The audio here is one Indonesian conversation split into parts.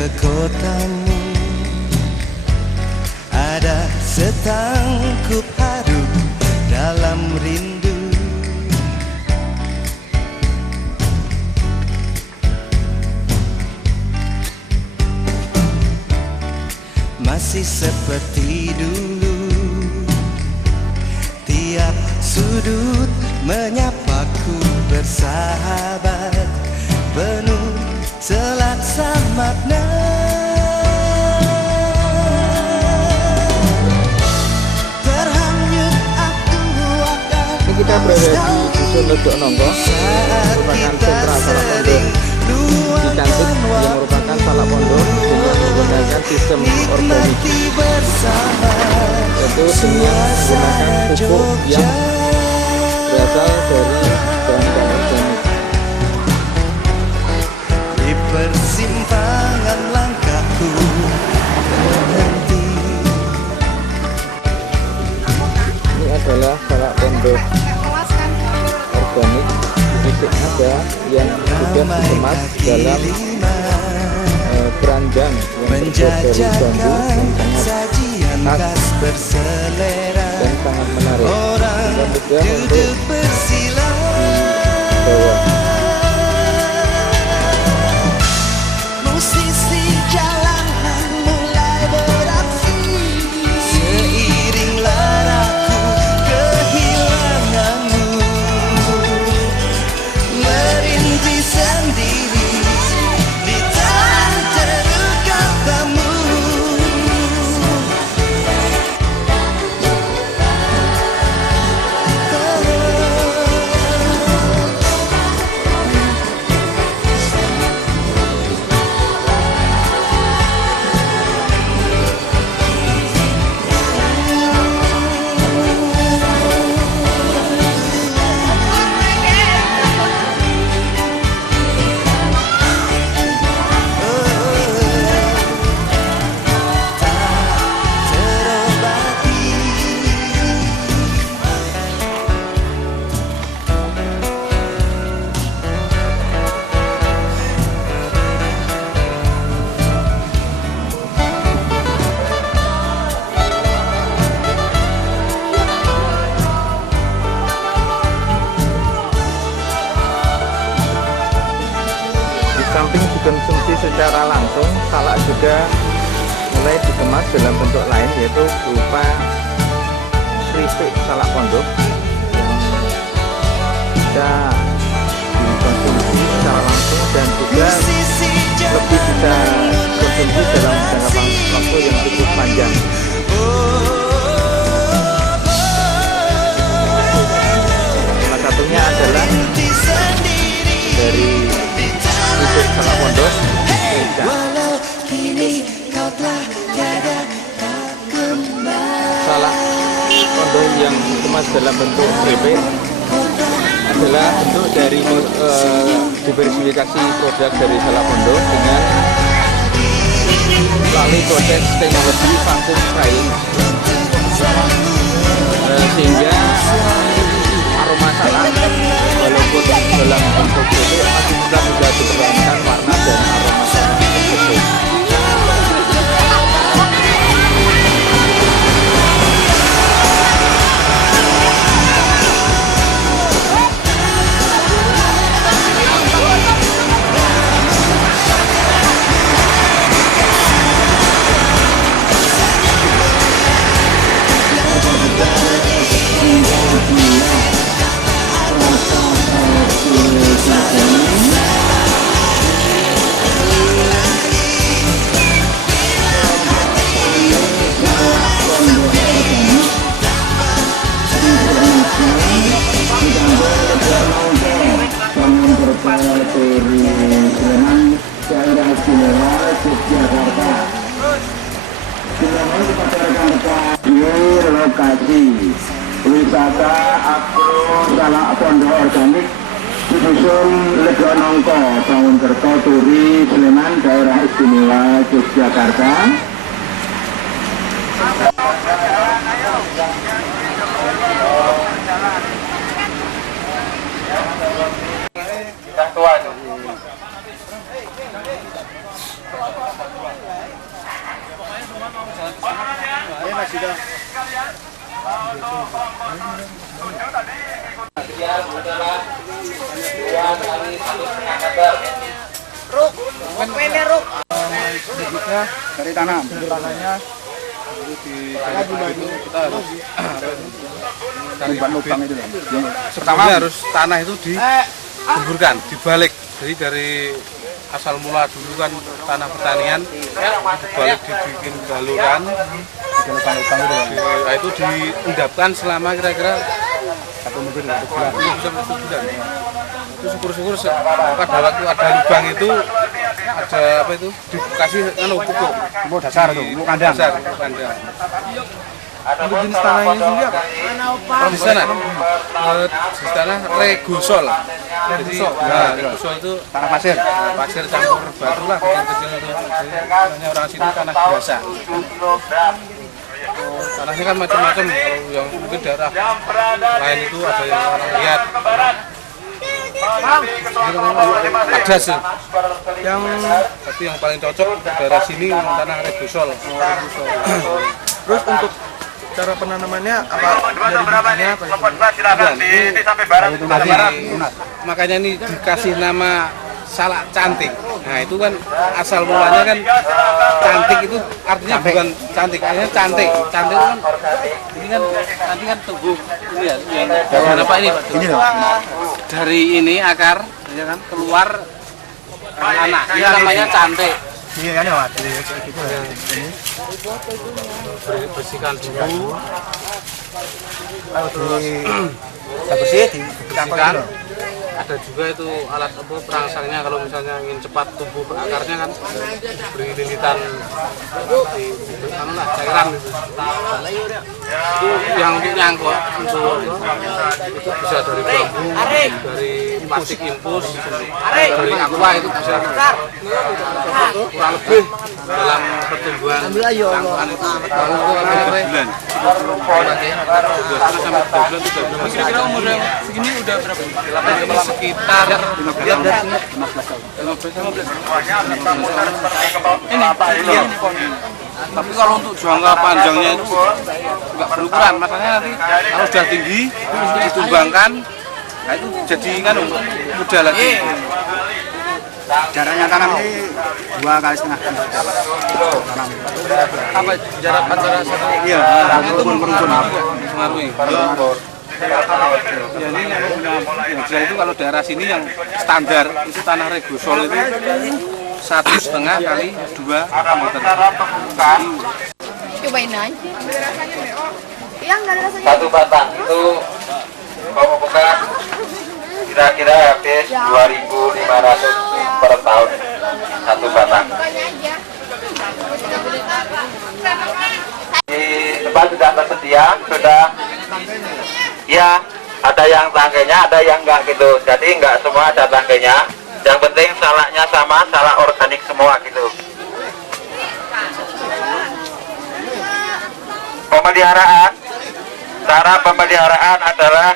ke kotamu. Ada setangkup haru dalam rindu. Masih seperti dulu, tiap sudut menyapaku bersahabat, penuh selaksa makna. Terhanyut aku akan. Ini kita berada di Dusun Ledok Nongko, merupakan sentra Salak Pondok Cicantik yang merupakan salak pondok dengan menggunakan sistem organik, yaitu dengan menggunakan pupuk yang berasal dari bahan-bahan organik. Di persimpangan langkahku berhenti. Ini adalah salak pondok organik, fisik ada yang sudah dikemas dalam keranjang yang terbuat dari bambu yang sangat khas dan sangat menarik, dan mudah untuk dibawa. Musisi jalanan mulai beraksi, seiring laraku kehilanganmu, merintih sendiri di tanah teruk katamu. Samping dikonsumsi secara langsung, salak juga mulai dikemas dalam bentuk lain, yaitu berupa keripik salak pondok yang bisa dikonsumsi secara langsung dan juga lebih bisa dikonsumsi dalam jangka waktu yang cukup panjang. Salah satunya adalah dari keripik salak pondok Reza. Salak pondok yang dikemas dalam bentuk keripik adalah bentuk dari diversifikasi produk dari salak pondok dengan melalui proses teknologi vakum drying, sehingga aroma salak walaupun dalam bentuk keripik masih tetap bisa dipertahankan warna dan aroma salak tersebut. Lokasi wisata agro salak pondok organik di Dusun Ledok Nongko, Purwokerto, Turi, Sleman, Daerah Istimewa Yogyakarta. Kita tua Bayar adalah 2 kali 1,5 meter. Sedikitnya dari tanam, tanahnya itu di itu kita harus cari lubang itu. Pertama harus tanah itu digumburkan, dibalik. Jadi dari asal mula dulu kan tanah pertanian dibalik, dibikin baluran, bikin lubang-lubang itu. Nah, itu diendapkan selama kira-kira 1 bulan. Bisa 1 bulan. Itu syukur-syukur pada waktu ada lubang itu ada apa itu dikasih pupuk dasar itu, pupuk kandang. Untuk jenis tanahnya sendiri apa? Di tanah regosol. Jadi regosol itu tanah pasir, pasir campur batu lah, kecil-kecil itu. Tanahnya orang sini tanah biasa. Tanahnya kan macam-macam. Kalau yang mungkin daerah lain itu ada yang orang lihat. Ada sih. Tapi yang paling cocok daerah sini tanah regosol. Terus untuk cara penanamannya apa dari bijinya apa? Makanya ini dikasih nama salak cantik. Nah itu kan asal mulanya kan cantik itu artinya bukan cantik, artinya cantik. Cantik itu kan ini kan nanti kan tumbuh ini ya. Yang apa ini Pak? Ini loh. Dari ini akar ya kan keluar anak. Ini namanya cantik. Iya kan ya Pak. Gitu ya. Bersihkan dulu. Terus bersih dibersihkan. Ada juga itu alat perangsangnya kalau misalnya ingin cepat tumbuh akarnya kan beri lilitan di cairan itu yang untuk nyangkut itu bisa dari bambu, dari plastik infus, dari aqua itu bisa kurang lebih dalam pertumbuhan tangkapan itu kalau itu bulan sampai 2 bulan 3 bulan. Kira-kira umur yang segini udah berapa? Ini sekitar lihat dari sini 15. Ini tapi kalau untuk jangka panjangnya itu nggak berukuran, makanya nanti kalau sudah tinggi ditumbangkan, nah itu jadi kan mudah lagi. Jaraknya tanam ini 2,5 kali. Apa jarak antara satu? Iya, itu mengaruhi. Ya ini yang jelas itu kalau daerah sini yang standar itu tanah regosol itu 1,5 kali 2 meter. Cobain aja. Iya nggak ada rasanya. 1 batang itu pemupukan kira-kira habis 2.500 per tahun 1 batang. Di tempat sudah tersedia, sudah ya ada yang tangkainya, ada yang enggak gitu. Jadi enggak semua ada tangkainya. Yang penting salaknya sama, salak organik semua gitu. Pemeliharaan, cara pemeliharaan adalah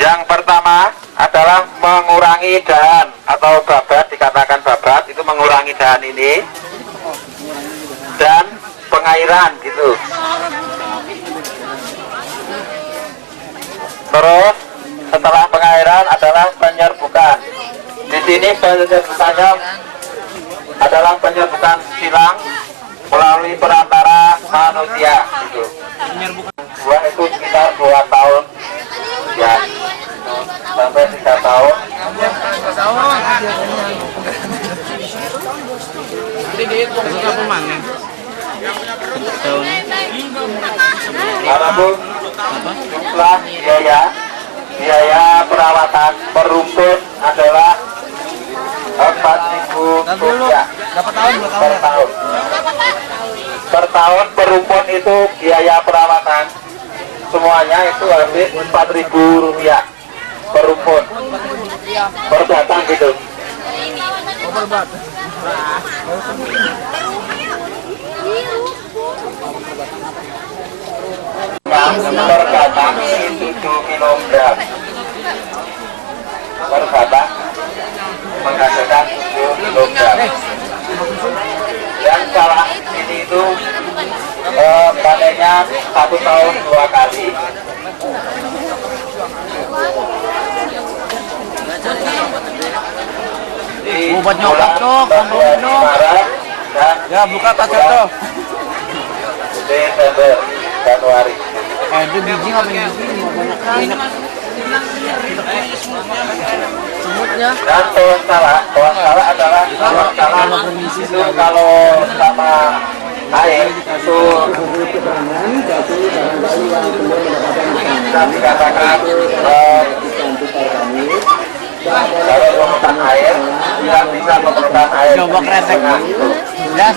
yang pertama adalah mengurangi dahan atau babat, dikatakan babat itu mengurangi dahan ini, dan pengairan gitu. Terus setelah pengairan adalah penyerbukan. Di sini penyerbukannya adalah penyerbukan silang melalui perantara manusia gitu. Buah itu sekitar 2 tahun ya sampai 3 tahun. Adapun jumlah biaya perawatan per rumput adalah 4.000 rupiah per tahun. Per tahun per rumput itu biaya perawatan semuanya itu habis 4.000 rupiah per rumput per batang gitu. Per batang itu 7 kilogram per batang menghasilkan 7 kilogram. Dan salah ini itu panennya 1 tahun 2 kali. Buat nyokap tuh, Maret dan Ya buka pacar tuh. Desember, Januari. itu biji nggak biji, banyak semutnya. Dan tuan salah adalah itu kalau sama air itu bisa dikatakan kalau memerlukan air tidak bisa memerlukan air. Coba kretek. Jelas.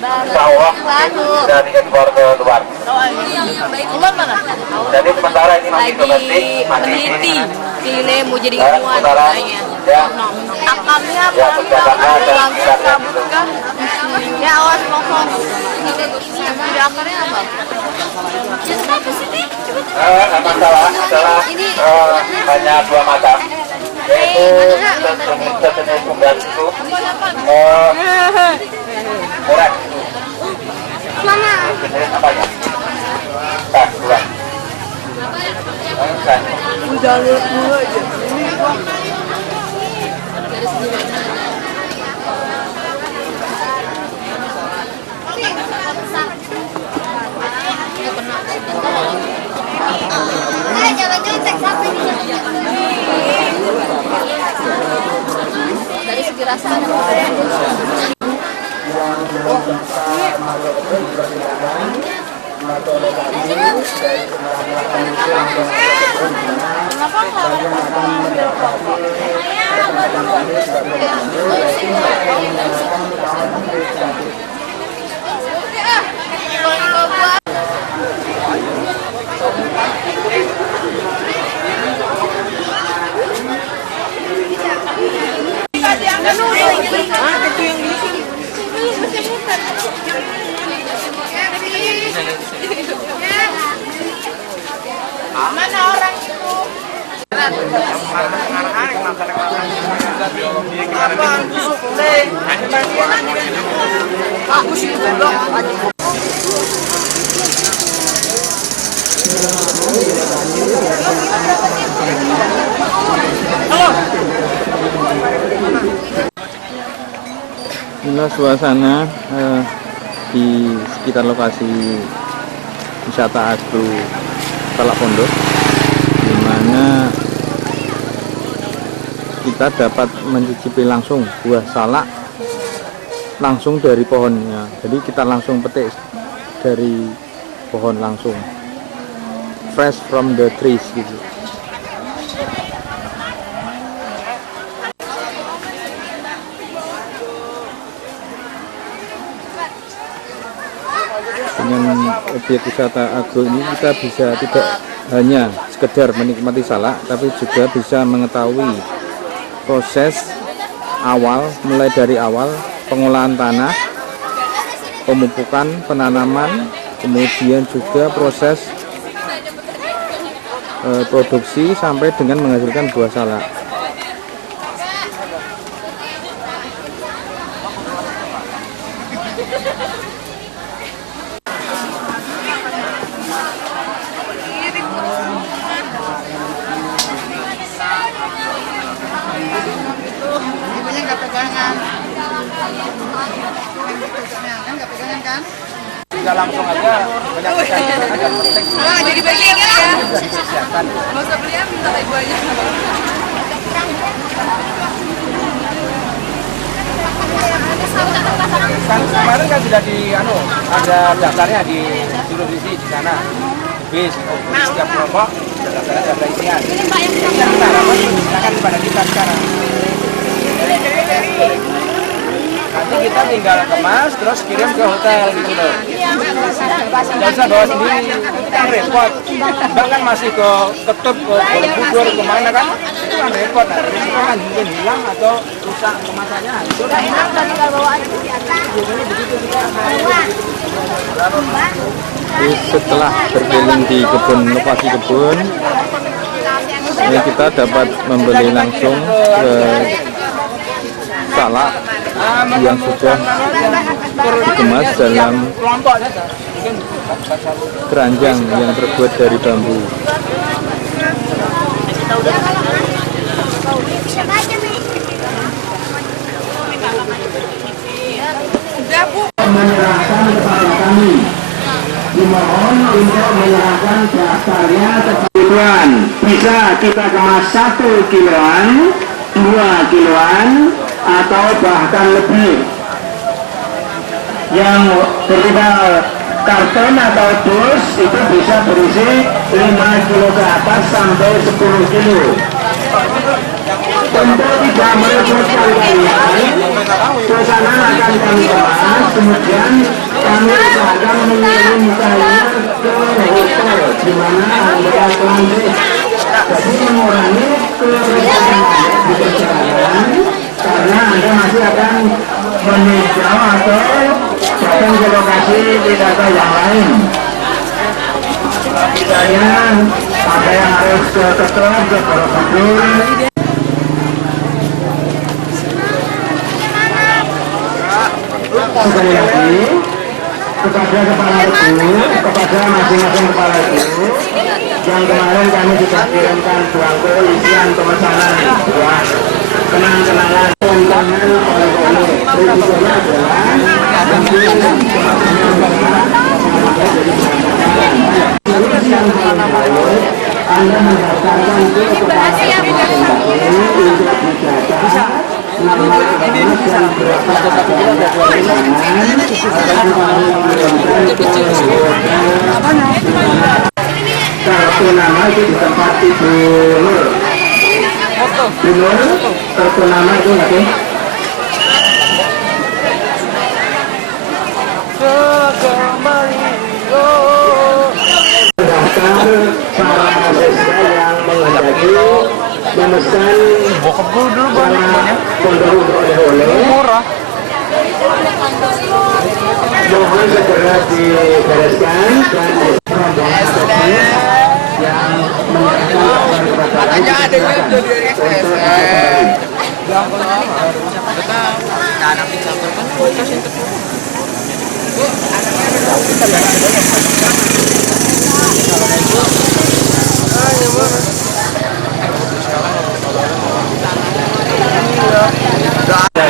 Insya Allah bisa diekspor ke luar. Umar mana? Jadi sementara ini masih domestik, masih Meneliti. Ini mau jadi dan ilmuwan sementara katanya. ya Akamnya ya apa? perjalanan dan Langsung tidak kabut kah? Ya awas mokok. Jadi akarnya apa? masalah adalah hanya 2 macam, yaitu sejenis unggas itu murah. Mana? Jenis apa ya? Bulan. Udah dulu aja. Jangan-jangan teks apa ini? Dari segi rasa ada kenapa mana orang itu? Aku sih Inilah suasana di sekitar lokasi wisata agro Salak Pondok, di mana kita dapat mencicipi langsung buah salak langsung dari pohonnya. Jadi kita langsung petik dari pohon langsung, fresh from the trees gitu. Dengan objek wisata agro ini kita bisa tidak hanya sekedar menikmati salak, tapi juga bisa mengetahui proses awal, mulai dari awal pengolahan tanah, pemupukan, penanaman, kemudian juga proses produksi sampai dengan menghasilkan buah salak. Bisa langsung aja banyak Nah, jadi bagian ya. Nggak usah beli, minta ibu aja. kan kemarin kan sudah ada daftarnya di jurisdiksi di sana. Bis setiap kelompok ada daftarnya, ada isian. Yang kita harapkan silakan kepada kita sekarang. Nanti kita tinggal kemas terus kirim ke hotel gitu loh. Nggak usah bawa sendiri, kan repot. Bahkan masih ke ketup ke Borobudur kemana kan, itu kan repot. Nah, risiko kan mungkin hilang atau rusak kemasannya. Itu kan enak tinggal bawa aja. Setelah berkeliling di kebun, lokasi kebun, ini kita dapat membeli langsung salak yang sudah dikemas dalam keranjang yang terbuat dari bambu. Menyerahkan kepada kami. Dimohon untuk menyerahkan daftarnya kiloan. Bisa kita kemas 1 kiloan, 2 kiloan, atau bahkan lebih. Yang bertibal karton atau dus itu bisa berisi 5 kilo ke atas sampai 10 kilo. Untuk tidak merepotkan kalian, suasana akan kami bahas, kemudian kami akan mengirim kalian ke hotel di mana Anda transit. Jadi mengurangi kerepotan di perjalanan karena Anda masih akan meninjau atau datang ke lokasi wisata yang lain. Misalnya ada yang harus ke Ketum, ke Borobudur. Sekali lagi kepada kepala ibu, kepada masing-masing kepala ibu yang kemarin kami sudah kirimkan belangko isian pemesanan buah kenang-kenangan tantangan oleh-oleh. Berikutnya adalah Anda mendaftarkan ke kepala untuk dicatat kartu nama itu di tempat Ibu Nur. Ibu Nur, kartu nama itu nanti. Daftar para siswa yang menghendaki memesan kondor oleh-oleh mohon segera dibereskan dan rombongan tersebut yang menyerahkan kepada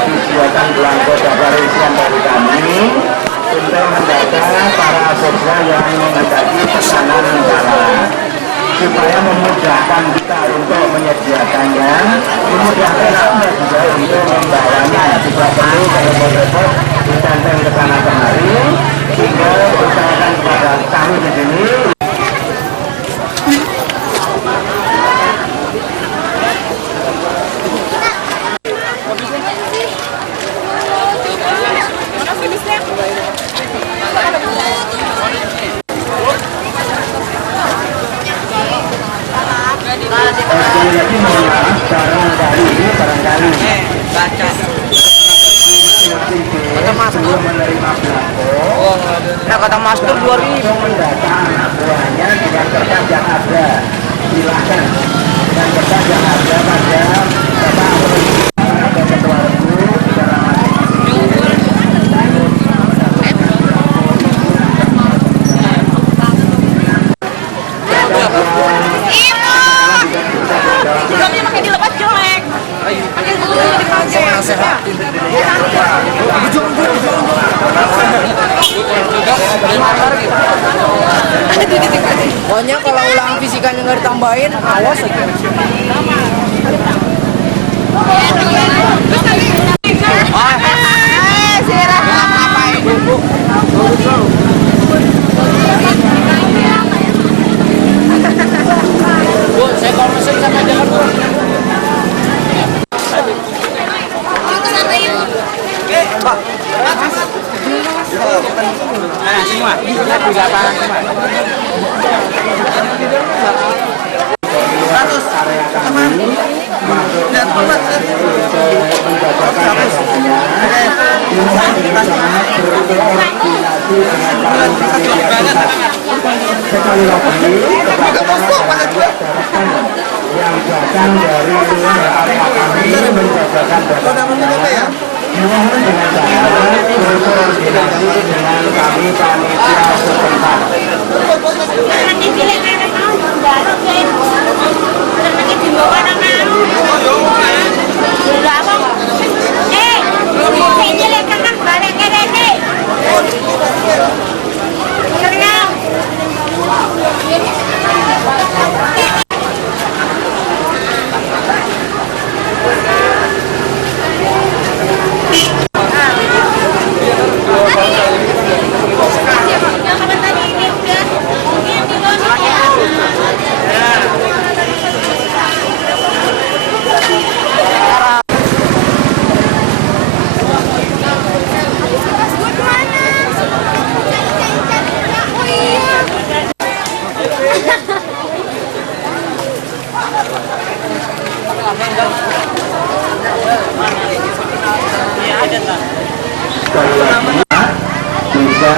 disediakan belangko daftar isian dari kami untuk mendata para siswa yang menghendaki pesanan salah supaya memudahkan kita untuk menyediakannya, memudahkan Anda juga untuk membawanya, tidak perlu repot-repot ditantang ke sana kemari, sehingga usahakan kepada kami di sini. Sekali lagi mohon maaf, barangkali baca kata Mas belum menerima belangko. Nah kata Master 2000 Mendata anak buahnya dengan kertas yang ada, silakan dengan kertas yang ada pada Bapak atau Ketua Regu pokoknya kalau ulangan fisikanya nggak ditambahin, awas aja. Bu, saya kalau mesen sama jangan bu. Pak. Nah, semua. Kita di lapangan semua. 100 area kami masuk dan sekali lagi yang datang dari luar area kami menjajakan Dimohon dengan cara berkoordinasi dengan kami panitia setempat. Bisa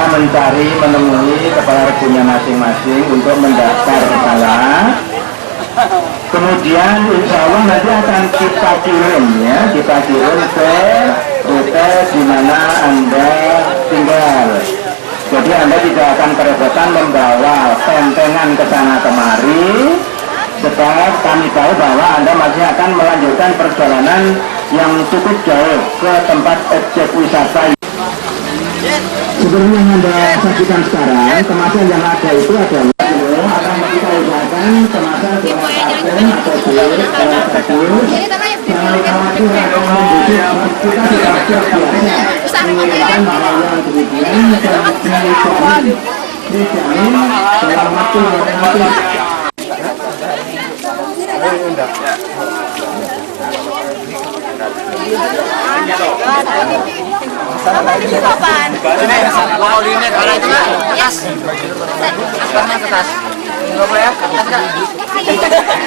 menemui kepala regunya masing-masing untuk mendaftar ke sana. Kemudian insya Allah nanti akan kita kirim ke rute di mana Anda tinggal. Jadi Anda tidak akan kerepotan membawa tentengan ke sana kemari. Setelah kami tahu bahwa Anda masih akan melanjutkan perjalanan yang cukup jauh ke tempat objek wisata. Sebenarnya yang Anda saksikan sekarang, kemasan yang ada itu adalah akan kita usahakan kemasan dengan karton atau bir, jangan khawatir atau membusuk, kita tidak biasanya menginginkan hal yang demikian dan dijamin dalam waktu yang nanti.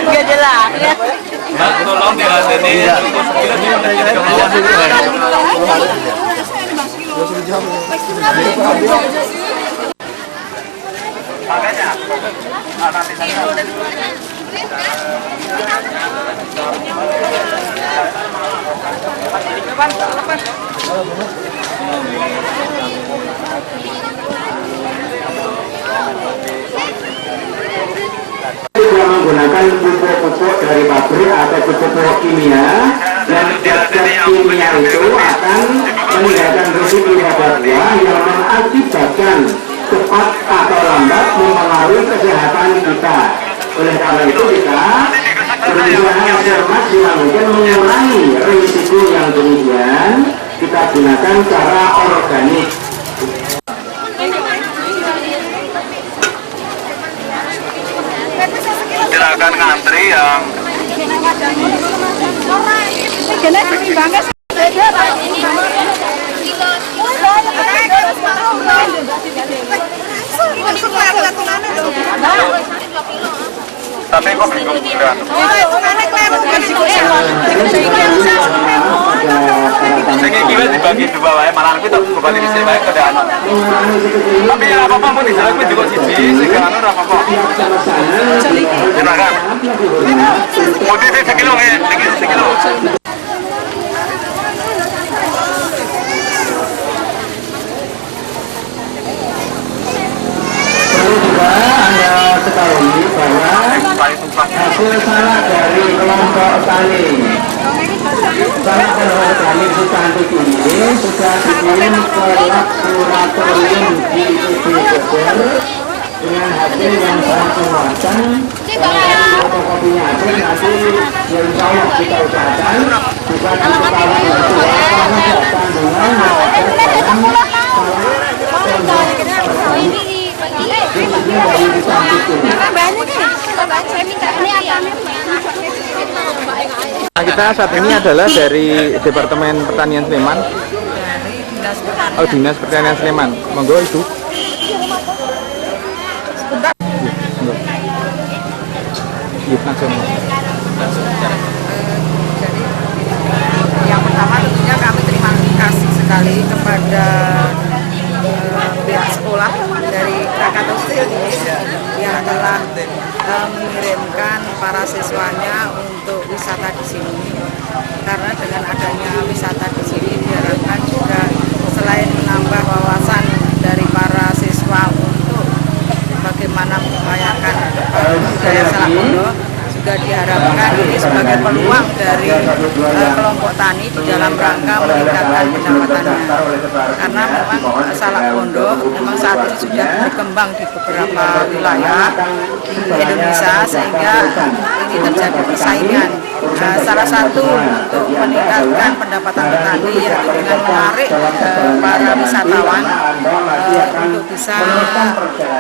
Gak jelas ya. Tolong dilatih. Yang menggunakan pupuk-pupuk dari pabrik atau pupuk kimia, dan zat kimia itu akan meninggalkan risiko pada buah yang mengakibatkan cepat atau lambat mempengaruhi kesehatan kita. Oleh karena itu kita berusaha semaksimal mungkin mengurangi risiko yang demikian. Kita gunakan cara organik. Silakan ngantri yang tapi kok bingung kan? Saya kira dibagi dua wae, malah aku tak kembali di sini wae ke dana. Tapi ya apa-apa mau dijalan juga siji, sehingga anu apa-apa. Silakan. Mau di sekilo ya, sekilo. Perlu juga Anda ketahui bahwa hasil salah dari kelompok tani salah kelompok tani Sukantik ini sudah dikirim ke laboratorium di IPB Bogor dengan hasil yang sangat memuaskan. Fotokopinya hasil nanti ya insya Allah kita usahakan bisa diketahui bahwa kandungan Nah, kita saat ini adalah dari Departemen Pertanian Sleman. Oh, Dinas Pertanian Sleman. Monggo Ibu. Iya, langsung. Yang pertama tentunya kami terima kasih sekali kepada pihak sekolah dari Krakatau Steel yang telah mengirimkan para siswanya untuk wisata di sini. Karena dengan adanya wisata di sini diharapkan merayakan budaya Salak Pondok, juga diharapkan ini sebagai peluang dari kelompok tani di dalam rangka meningkatkan pendapatannya. Karena memang Salak Pondok memang saat ini sudah berkembang di beberapa wilayah di Indonesia, sehingga ini terjadi persaingan. Salah satu untuk meningkatkan pendapatan petani yaitu dengan menarik para wisatawan untuk bisa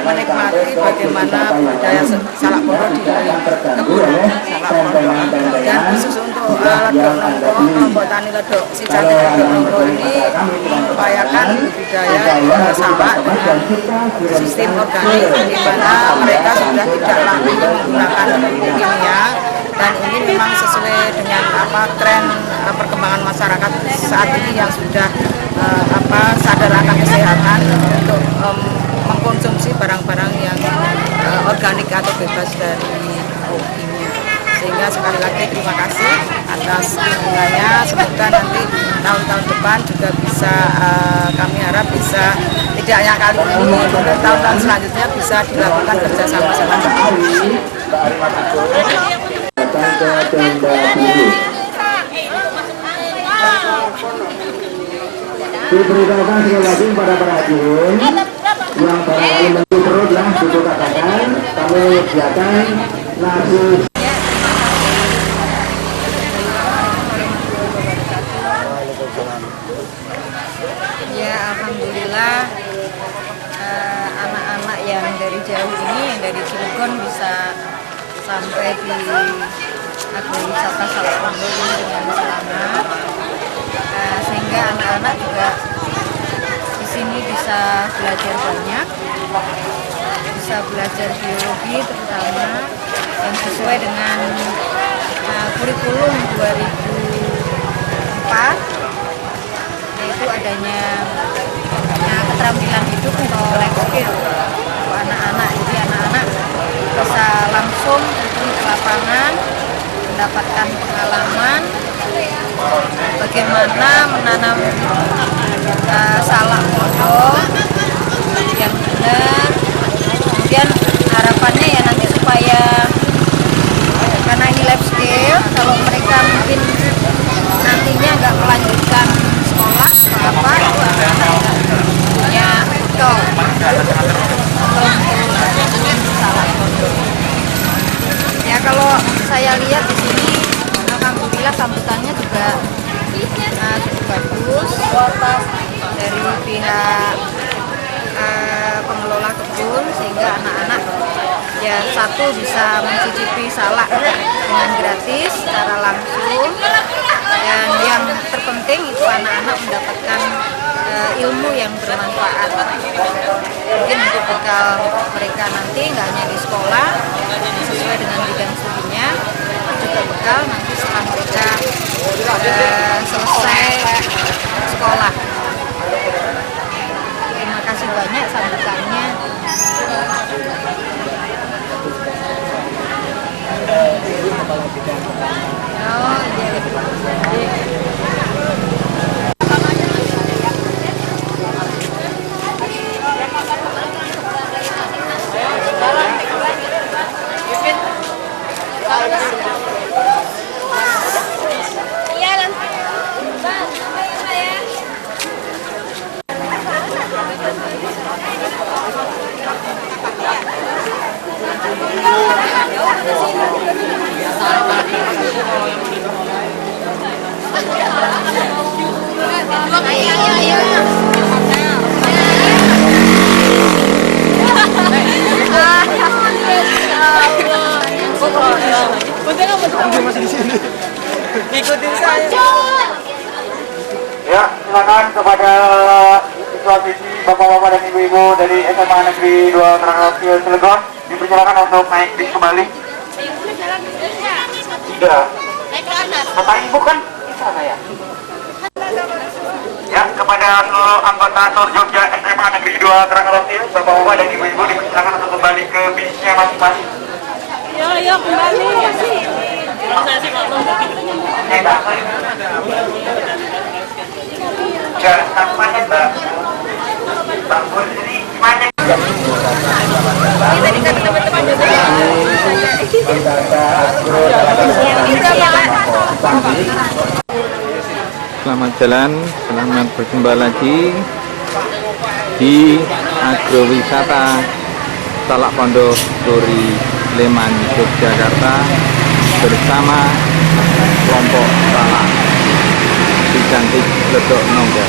menikmati bagaimana budaya Salak Pondok di kebun Salak Pondok. Dan khusus untuk Ledok Nongko, kelompok tani Ledok si Cantik Ledok Nongko ini mengupayakan budidaya salak dengan sistem organik, di mana mereka sudah tidak lagi menggunakan pupuk kimia. Dan ini memang sesuai dengan tren perkembangan masyarakat saat ini yang sudah sadar akan kesehatan untuk mengkonsumsi barang-barang yang organik atau bebas dari pupuk kimia. Sehingga sekali lagi terima kasih atas dukungannya. Semoga nanti tahun-tahun depan juga bisa kami harap bisa tidak hanya kali ini, tahun-tahun selanjutnya bisa dilakukan kerjasama sama kami. Diberitahukan sekali lagi kepada para hadirin yang barangkali mesti perut lah duduk katakan kami menyediakan nasi. Ya, alhamdulillah anak-anak yang dari jauh ini, yang dari Cilegon bisa sampai di agrowisata Salak Pondok ini dengan selamat, sehingga anak-anak juga di sini bisa belajar banyak, bisa belajar biologi terutama yang sesuai dengan kurikulum 2004, yaitu adanya keterampilan hidup atau life skill untuk anak-anak. Jadi anak-anak bisa langsung terjun ke lapangan, mendapatkan pengalaman bagaimana menanam salak pondok yang benar. Kemudian harapannya ya nanti supaya, karena ini life skill, kalau mereka mungkin nantinya nggak melanjutkan sekolah apa itu anak-anak punya bekal salak pondok. Ya kalau saya lihat di sini, alhamdulillah sambutannya juga cukup bagus dari pihak pengelola kebun, sehingga anak-anak ya satu bisa mencicipi salak dengan gratis secara langsung, dan yang terpenting itu anak-anak mendapatkan ilmu yang bermanfaat. Mungkin untuk bekal mereka nanti nggak hanya di sekolah sesuai dengan bidang studinya, juga bekal nanti setelah mereka selesai sekolah. Terima kasih banyak sambutannya. Oh iya. Ikutin saya. Ya, silakan kepada siswa-siswi, bapak-bapak dan ibu-ibu dari SMA Negeri 2 Krakatau Cilegon dipersilakan untuk naik bis kembali. Sudah. Kata ibu kan di sana ya. Ya, kepada seluruh anggota Tor Jogja SMA Negeri 2 Krakatau, bapak-bapak dan ibu-ibu dipersilakan untuk kembali ke bisnya masing-masing. Yo kembali. Ya, tanpa Mbak. Bang Bur, ini gimana? Selamat jalan, selamat berjumpa lagi di agrowisata Salak Pondok Duri Sleman, Yogyakarta bersama kelompok salak si cantik Ledok Nonggo.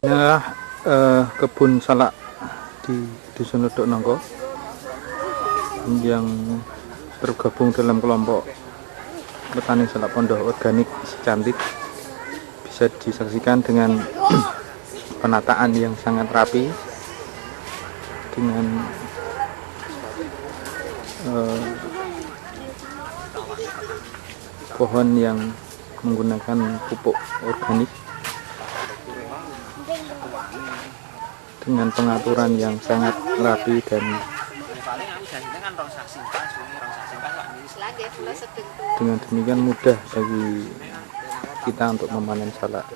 Inilah kebun salak di Dusun Ledok Nonggo yang tergabung dalam kelompok petani salak pondok organik si cantik. Bisa disaksikan dengan penataan yang sangat rapi dengan pohon yang menggunakan pupuk organik dengan pengaturan yang sangat rapi, dan dengan demikian mudah bagi kita untuk memanen salak.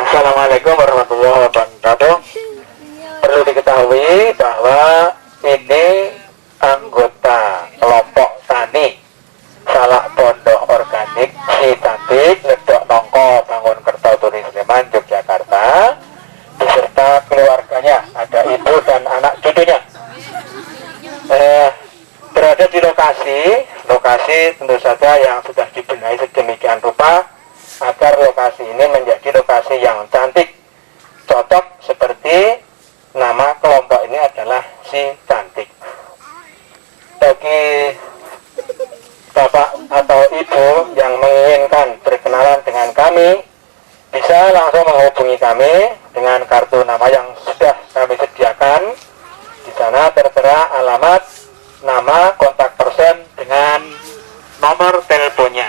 Assalamualaikum warahmatullahi wabarakatuh. Perlu diketahui bahwa ini anggota kelompok tani salak pondok organik si cantik Ledok Nonggo, Bangunkerto, Duri Sleman, Yogyakarta, beserta keluarganya, ada ibu dan anak cucunya. Berada di lokasi tentu saja yang sudah dibenahi sedemikian rupa agar lokasi ini menjadi lokasi yang cantik, cocok seperti nama kelompok ini adalah si cantik. Bagi bapak atau ibu yang menginginkan berkenalan dengan kami, bisa langsung menghubungi kami dengan kartu nama yang sudah kami sediakan. Di sana tertera alamat, nama, kontak person dengan nomor teleponnya.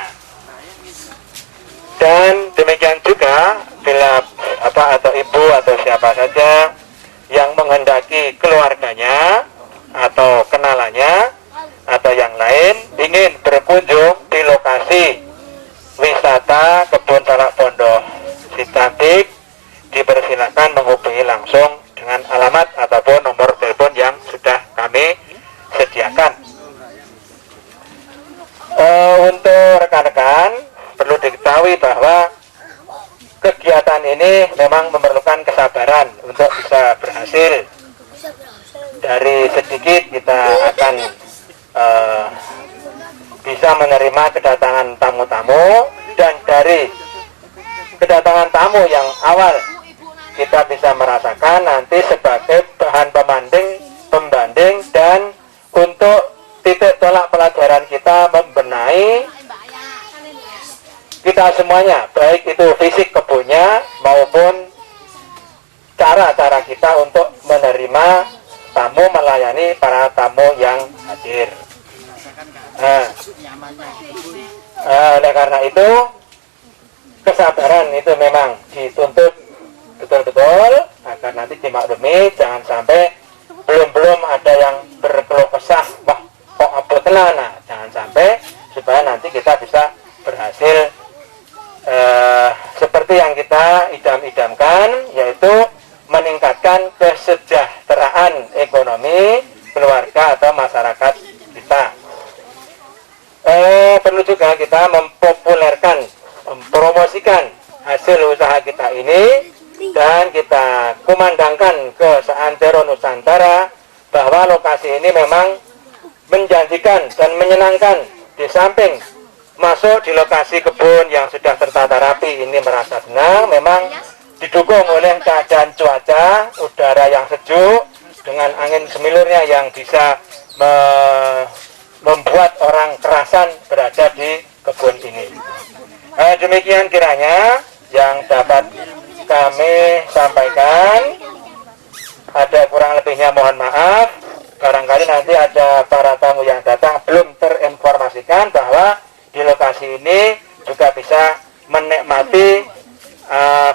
Dan demikian juga bila bapak atau ibu atau siapa saja yang menghendaki keluarganya atau kenalannya atau yang lain ingin berkunjung di lokasi wisata kebun salak pondok si cantik, dipersilakan menghubungi langsung dengan alamat ataupun nomor telepon yang sudah kami sediakan. Untuk rekan-rekan perlu diketahui bahwa kegiatan ini memang memerlukan kesabaran untuk bisa berhasil. Dari sedikit kita akan bisa menerima kedatangan tamu-tamu, dan dari kedatangan tamu yang awal kita bisa merasakan nanti sebagai bahan pemantik mengenai kita semuanya, baik itu fisik kebunnya maupun cara-cara kita untuk menerima tamu, melayani para tamu yang hadir. Oleh karena itu kesabaran itu memang dituntut betul-betul agar nanti dimaklumi, jangan sampai belum ada yang berkeluh kesah, wah kok apa tenan, jangan sampai, supaya nanti kita bisa berhasil seperti yang kita idam-idamkan, yaitu meningkatkan kesejahteraan ekonomi keluarga atau masyarakat kita. Perlu juga kita mempopulerkan, mempromosikan hasil usaha kita ini, dan kita kumandangkan ke seantero Nusantara bahwa lokasi ini memang menjanjikan dan menyenangkan. Di samping masuk di lokasi kebun yang sudah tertata rapi ini merasa senang, memang didukung oleh keadaan cuaca, udara yang sejuk dengan angin semilurnya yang bisa membuat orang kerasan berada di kebun ini. Demikian kiranya yang dapat kami sampaikan. Ada kurang lebihnya mohon maaf. Barangkali nanti ada para tamu yang datang belum terinformasikan bahwa di lokasi ini juga bisa menikmati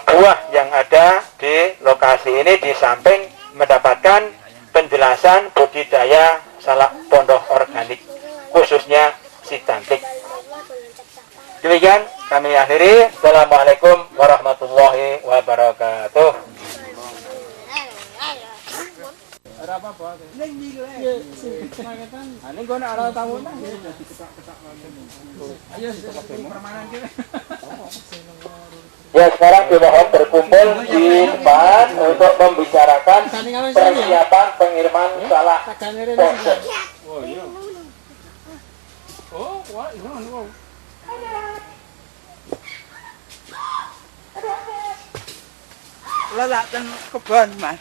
buah yang ada di lokasi ini, di samping mendapatkan penjelasan budidaya salak pondok organik, khususnya si cantik. Demikian kami akhiri. Assalamualaikum warahmatullahi wabarakatuh. Ya, sekarang dimohon berkumpul di depan untuk membicarakan persiapan pengiriman salak pondok. Lelakan kebun, Mas.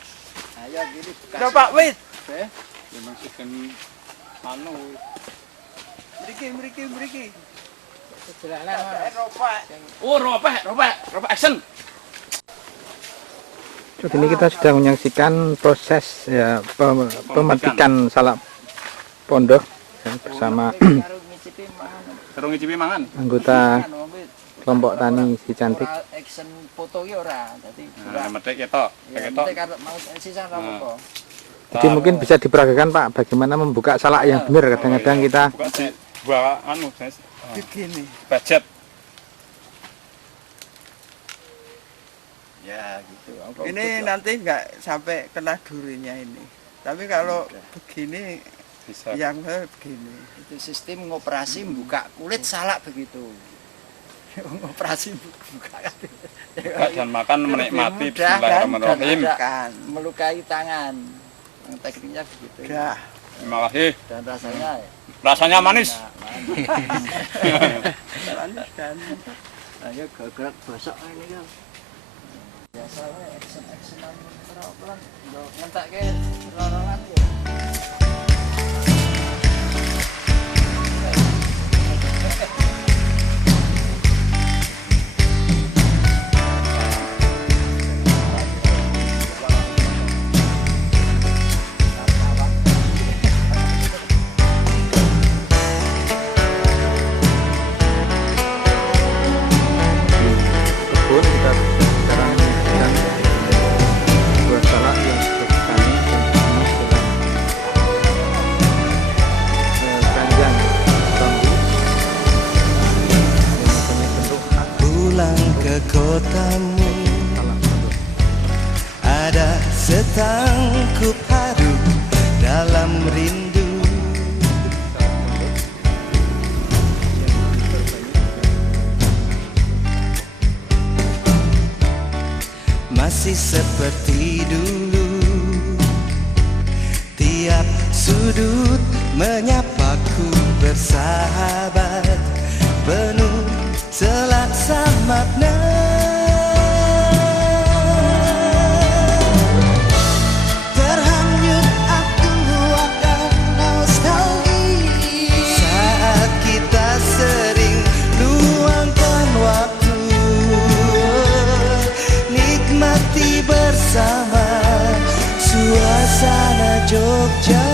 Pak wit. Memang sistem anu. Mriki. Oh, ropak action. Saat ini kita sedang menyaksikan proses ya, pemetikan salak pondok ya, bersama Terus ngicipi mangan. anggota kelompok tani si cantik. Action foto ki ora, dadi Nah, metik ketok, ketok. mau sisa apa. Jadi mungkin bisa diperagakan Pak, bagaimana membuka salak yang benar. Kadang-kadang kita buka di buah anu, guys. Begini. Budget. Ya gitu. Ini nanti nggak sampai kena durinya ini. Tapi kalau begini Bisa. yang begini. Itu sistem ngoperasi buka kulit salak begitu. Operasi buka. Buka dan makan menikmati Mudah kan? Bismillahirrahmanirrahim. Melukai tangan. Yang tekniknya begitu. Udah. Terima kasih. Dan rasanya Rasanya manis. manis kan. Ayo gerak bosok ini kan. Biasa action-actionan pelan-pelan. Ngentekke rorongan ya. kebun kita sekarang sedang buat salak yang sudah ditani dan ini sedang keranjang bambu yang mempunyai bentuk khas Pulang ke kotamu, salak pondok. ada setangkup haru dalam rindu. Masih seperti dulu, tiap sudut menyapaku bersahabat, penuh selaksa makna. Terhanyut aku akan nostalgia saat kita suasana Jogja.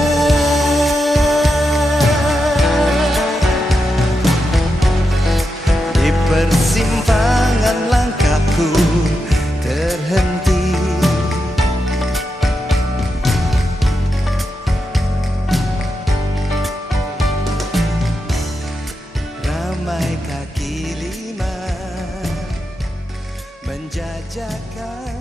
Di persimpangan langkahku terhenti, ramai kaki lima menjajakan